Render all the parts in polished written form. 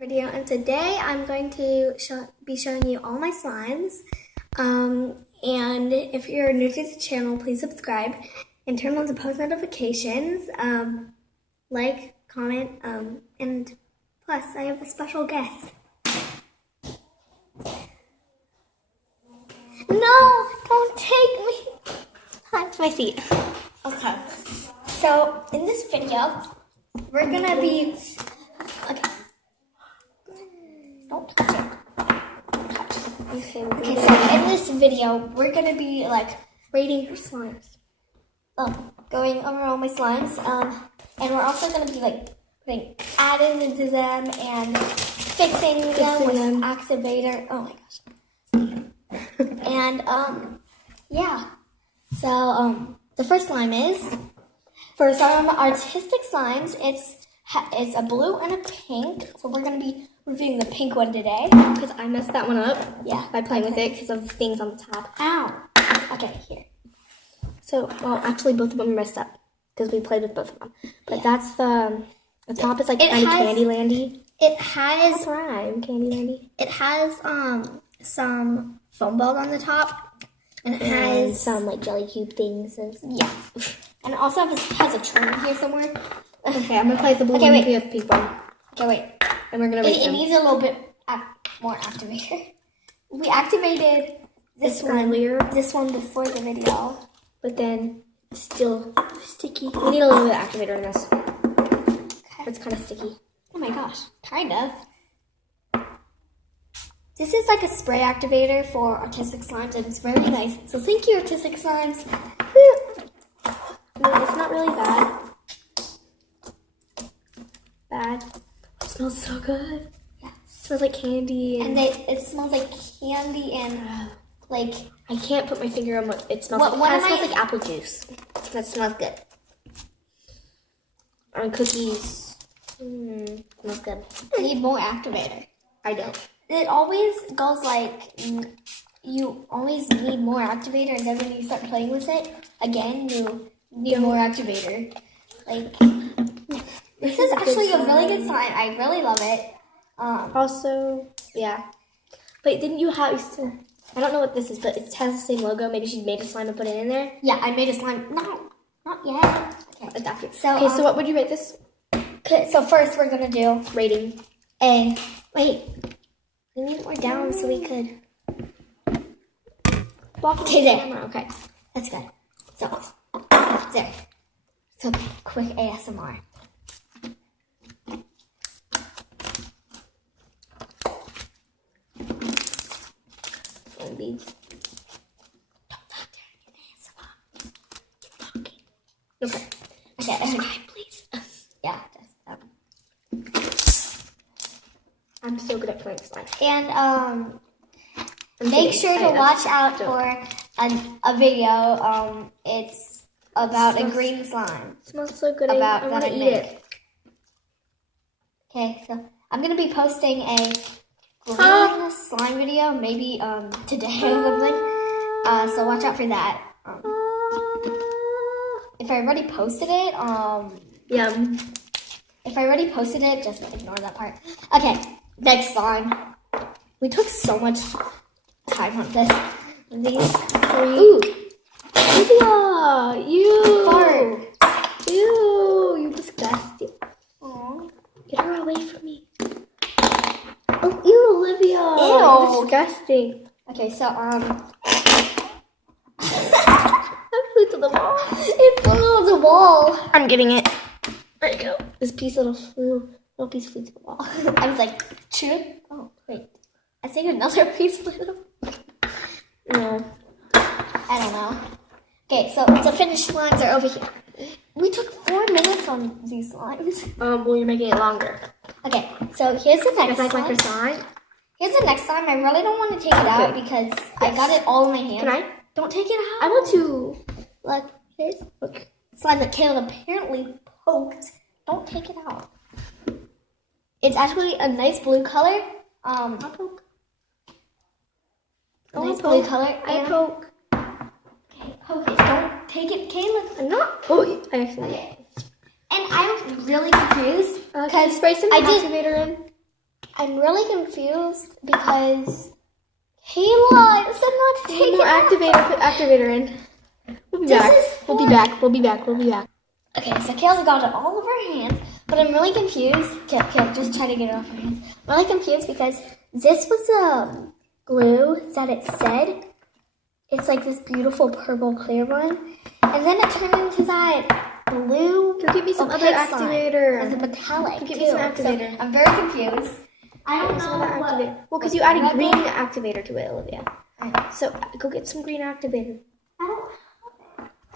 Video, and today I'm going to be showing you all my slimes. And if you're new to the channel, please subscribe and turn on the post notifications. Like, comment, and plus I have a special guest. No, don't take me. That's my seat. Okay. So in this video, we're gonna be Don't touch it. Okay, so in this video, we're going to be, rating her slimes. Going over all my slimes. And we're also going to be, putting adding into them and fixing them with activator. Oh, my gosh. And, yeah. So, the first slime is, for some artistic slimes, it's a blue and a pink. So, we're going to be reviewing the pink one today because I messed that one up. Yeah, by playing with it because of the things on the top. Ow. Okay, here. So, well, actually, both of them are messed up because we played with both of them. But that's the top is like kind of Candylandy. It has Candylandy. It has some foam balls on the top, and it has some jelly cube things. Yeah, and it also has a charm here somewhere. Okay, I'm gonna play the blue one and the pink one. Okay, wait. And we're gonna it needs a little bit more activator. We activated this one earlier. This one before the video, but then it's still sticky. We need a little bit of activator in this. Okay. It's kind of sticky. Oh my gosh, kind of. This is like a spray activator for artistic slimes, and it's very nice. So thank you, artistic slimes. No, it's not really bad. It smells so good. Yeah. It smells like candy. And it smells like candy and I can't put my finger on what it smells like. It smells like apple juice. That smells good. On cookies. Smells good. I need more activator. I don't. It always goes you always need more activator, and then when you start playing with it, again, you need more activator. This is actually a really good slime. I really love it. Also, yeah. But didn't you have... I don't know what this is, but it has the same logo. Maybe she made a slime and put it in there? Yeah, I made a slime. No, not yet. Okay, so what would you rate this? Okay, so first we're going to do rating. And, wait. We need it more down so we could... Okay, there. Okay, that's good. So, there. So, quick ASMR. Beads. Don't talk to her. Keep talking. Okay. Subscribe, please. Yeah. I'm so good at playing slime. And make sure to watch out for a video. It's about a green slime. It smells so good. I want to eat it. Okay, so I'm gonna be posting a green slime video, maybe today or something. So watch out for that. If I already posted it, if I already posted it, just ignore that part. Okay, next slime. We took so much time on this. These three. Ooh, Olivia, you fart. Ew, you disgusting. Aww, get her away from me. Oh, ew, Olivia. Ew. Disgusting. Okay, so, That flew to the wall. It flew to the wall. I'm getting it. There you go. This little piece flew to the wall. I was like, true? Oh, wait. I think another piece flew to the wall. No. I don't know. Okay, so the finished slimes are over here. We took 4 minutes on these slimes. Well, you're making it longer. Okay, so here's the next slime. Here's the next slime. I really don't want to take it out because I got it all in my hand. Can I? Don't take it out. I want to. Look, here's slime that Kayla apparently poked. Don't take it out. It's actually a nice blue color. I'll poke. Nice blue color. I poke. Okay, poke it. Don't take it, Kayla. I'm not. Oh, I actually. And I'm really confused because spray some activator in. I'm really confused because Kayla said not to take more activator. Put activator in. We'll be back. We'll be back. We'll be back. We'll be back. Okay, so Kayla's got it all over her hands, but I'm really confused. Kayla, just try to get it off her hands. I'm really confused because this was glue that it said. It's like this beautiful purple clear one, and then it turned into that blue. Give me some other activator. And the metallic. Give me some activator. So I'm very confused. I don't know what. Well, because you added green activator to it, Olivia. So go get some green activator. I don't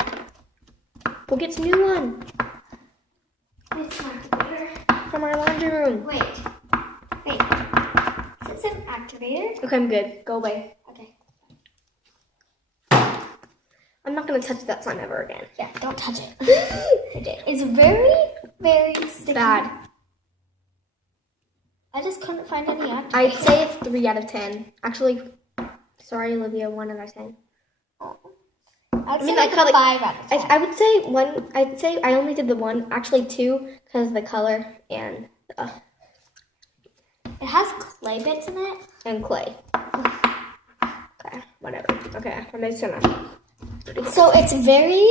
have it. Go get some new one It's an activator. from our laundry room. Wait. Is this an activator? Okay, I'm good. Go away. Okay. I'm not gonna touch that slime ever again. Yeah, don't touch it. It's very, very sticky. Bad. I just couldn't find any activator. I'd say it's 3 out of 10. Actually, sorry, Olivia, 1 out of 10. I'd say I like call it 5 out of 10. I would say 1. I'd say I only did the 1. Actually, 2 because of the color and It has clay bits in it. and clay. Okay, whatever. Okay, I'm just gonna. So it's very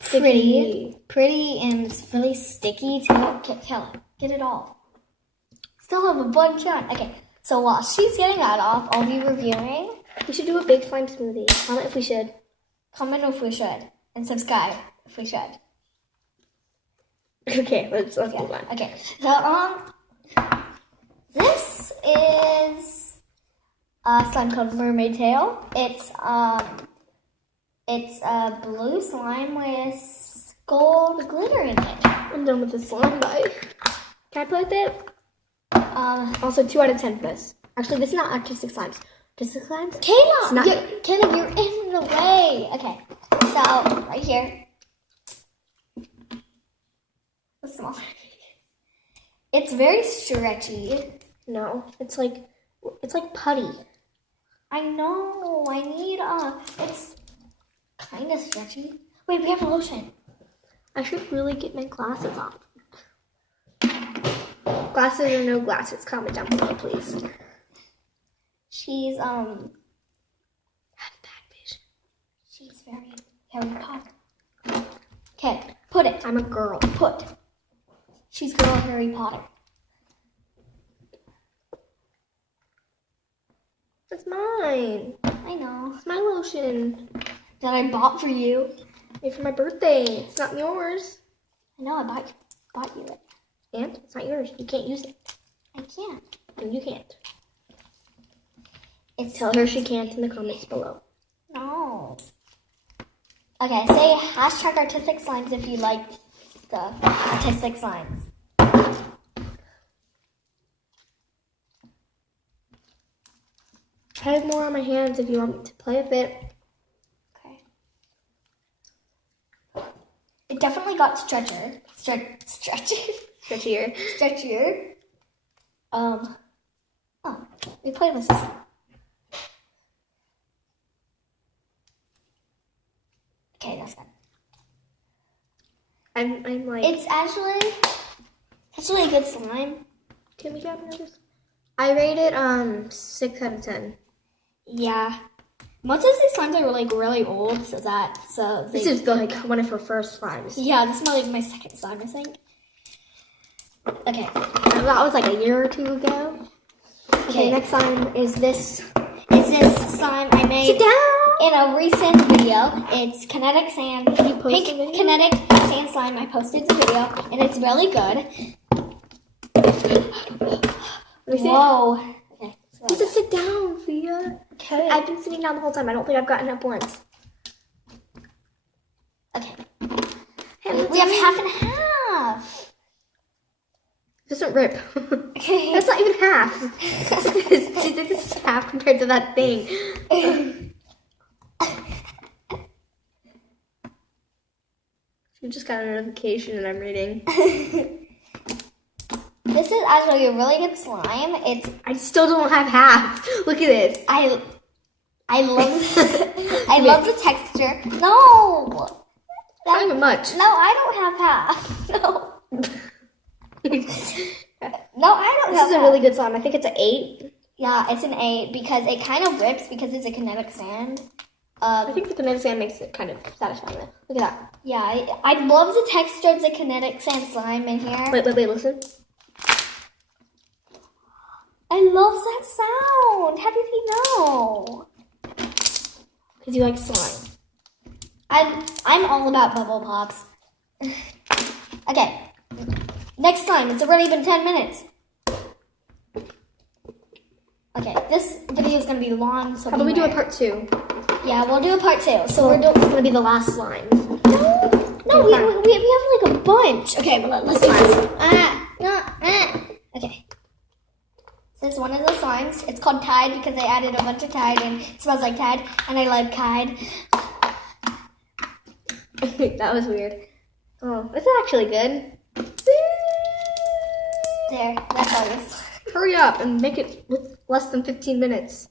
Sticky. pretty, and it's really sticky too. Okay, Kayla, get it all. Still have a bunch on. Okay, so while she's getting that off, I'll be reviewing. We should do a big slime smoothie. Comment if we should. Comment if we should, and subscribe if we should. Okay, let's move on. Okay, so this is a slime called Mermaid Tail. It's a blue slime with gold glitter in it. I'm done with this slime, bye. Can I play with it? Also, 2 out of 10 for this. Actually, this is not artistic slimes. Artistic slimes? Kayla, you're in the way. Okay, so right here. The smaller. It's very stretchy. No, it's like putty. I know. I need it's kind of stretchy. Wait, we have lotion. I should really get my glasses off. Glasses or no glasses? Comment down below, please. She's Have bad vision. she's very Harry Potter. Okay, put it. I'm a girl. Put. She's girl Harry Potter. It's mine. I know. It's my lotion. That I bought for you. Made for my birthday. It's not yours. I know. I bought you it. And it's not yours. You can't use it. I can't. And you can't. It's Tell her she can't in the comments below. no. Okay, say hashtag artistic slimes if you like the artistic slimes. I have more on my hands if you want me to play with it. Okay. It definitely got stretchier. Stretchier. Stretchier. Oh, we play with this. Okay, that's good. I'm like. It's actually a good slime. Can we grab another? I rate it 6 out of 10. Yeah. Most of these slimes are like really old, so This is like one of her first slimes. yeah, this is my second slime, I think. Okay. That was like a year or 2 ago. Okay, next slime is this. Slime I made Sit down. in a recent video. It's kinetic sand, You posted pink a video? kinetic sand slime. I posted the video, and it's really good. Whoa. Okay. You just sit down, Fia. Okay. I've been sitting down the whole time. I don't think I've gotten up once. Okay. We have half and half. It doesn't rip. Okay. That's not even half. This is half compared to that thing. You just got a notification and I'm reading. This is actually a really good slime. I still don't have half. Look at this. I love I love the texture. No. Not even much. No, I don't have half. No. No, I don't This know. is a really good slime. I think it's an 8. Yeah, it's an 8 because it kind of rips because it's a kinetic sand. I think the kinetic sand makes it kind of satisfying. Look at that. Yeah, I love the texture of the kinetic sand slime in here. Wait, listen. I love that sound. How did he know? Because you like slime. I'm all about bubble pops. Okay, next slime. It's already been 10 minutes. Okay, this video is gonna be long. So How about we do a part 2? Yeah, we'll do a part 2. So We're doing. It's gonna be the last slime. No, we have like a bunch. Okay, well, let's do this. Okay. This is one of the slimes. It's called Tide because I added a bunch of Tide and it smells like Tide and I love Tide. That was weird. Oh, this is actually good. There, that's all this. Hurry up and make it with less than 15 minutes.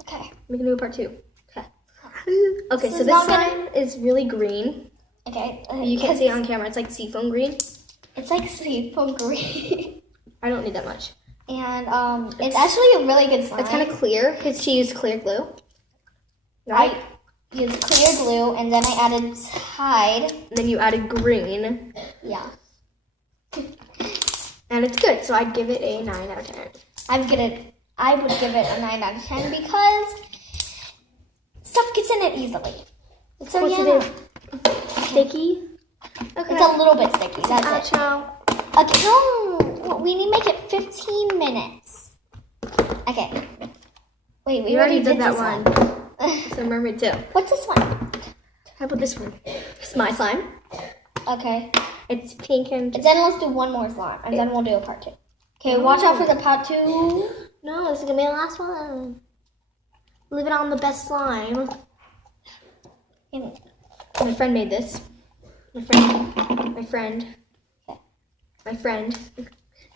Okay. We can do a part 2. Okay. Okay, so is this not slime is really green. Okay. You can't see it on camera. It's like seafoam green. It's like seafoam green. I don't need that much. And it's actually a really good slime. It's kind of clear because she used clear glue. Right? I used clear glue and then I added Tide. And then you added green. Yeah. And it's good, so I'd give it a 9 out of 10. I would give it a 9 out of 10 because stuff gets in it easily. So What's yeah. it is? Sticky? Okay. It's a little bit sticky. That's it. Ciao. Okay, no, we need to make it 15 minutes. Okay. Wait, we already did that this one. It's a mermaid too. What's this one? How about this one? It's my slime. Okay. It's pink and... Then let's do one more slime, and then we'll do a part 2. Okay, watch out for the part 2. No, this is going to be the last one. Leave it on the best slime. My friend made this. My friend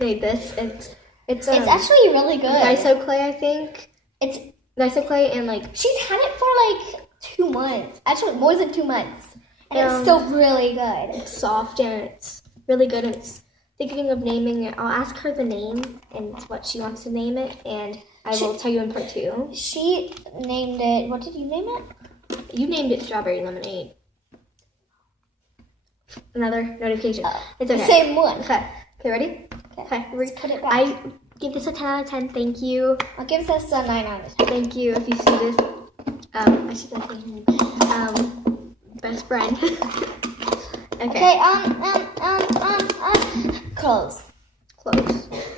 made this. It's actually really good. Iso clay, I think. It's Iso clay and like... She's had it for like 2 months. Actually, more than 2 months. And it's still really good. It's soft and it's really good. And it's thinking of naming it. I'll ask her the name and what she wants to name it. And I will tell you in part 2. She named it... What did you name it? You named it Strawberry Lemonade. Another notification. It's okay. The same one. Okay, ready? Okay. Let's put it back. I give this a 10 out of 10. Thank you. I'll give this a 9 out of 10. Thank you. If you see this, I should say thank you. Best friend. Okay. Close.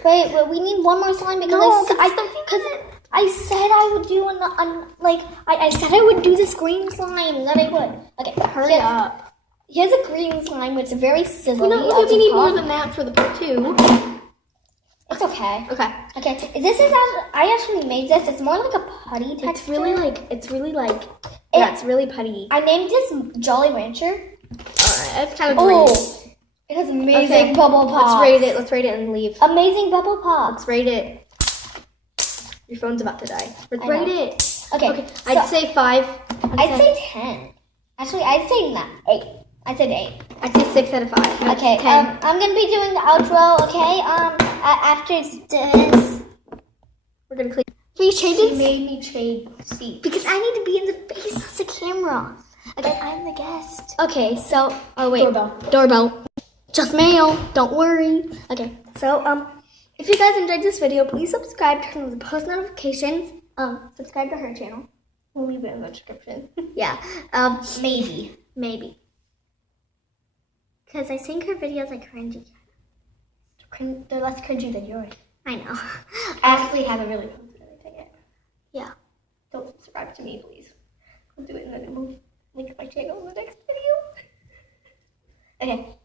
Wait, we need one more slime because I said I would do I said I would do this green slime. That I would. Okay, hurry up. Here's a green slime which is very sizzly. No, we need more than that for the part 2. It's okay. Okay. I actually made this. It's more like a putty texture. It's really putty. I named this Jolly Rancher. Alright, it's kind of green. It has amazing bubble pops. Let's rate it and leave. Amazing bubble pops. Let's rate it. Your phone's about to die. Let's rate it. Okay. I'd say 5. I'd say 10. Actually, I'd say 8. I'd say 8. I'd say 6 out of 5. No, Okay. 10. I'm gonna be doing the outro. Okay. After this, We're gonna clean. we changed it. Made me trade seats Because I need to be in the face of the camera. Okay, I'm the guest. Okay, so Doorbell. just mail. Don't worry. Okay, so if you guys enjoyed this video, please subscribe, turn on the post notifications. Subscribe to her channel. We'll leave it in the description. Yeah. Maybe. Because I think her videos are cringy. They're less cringy than yours. I know. I actually haven't really posted anything yet. Yeah. Don't subscribe to me, please. I'll do it and then we'll link my channel in the next video. Okay.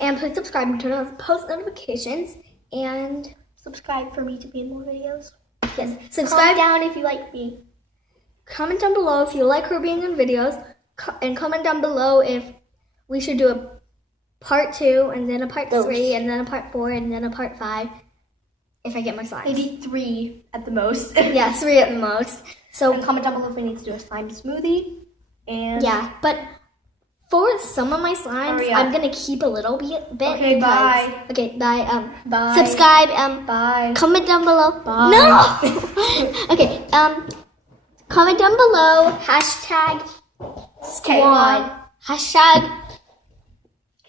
And please subscribe and turn on the post notifications and subscribe for me to be in more videos. Yes. Subscribe down if you like me. Comment down below if you like her being in videos, and comment down below if we should do a part 2 and then a part 3 and then a part 4 and then a part 5 if I get my slimes. Maybe 3 at the most. Yeah, 3 at the most. So and comment down below if we need to do a slime smoothie. And yeah, but For some of my slimes, Hurry up. I'm gonna keep a little bit. Okay, because- bye. Okay, bye. Bye. Subscribe. Bye. Comment down below. Bye. No. Okay. Comment down below. Hashtag squad. Hashtag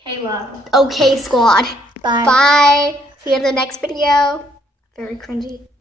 Kayla. okay squad. Bye. Bye. See you in the next video. Very cringy.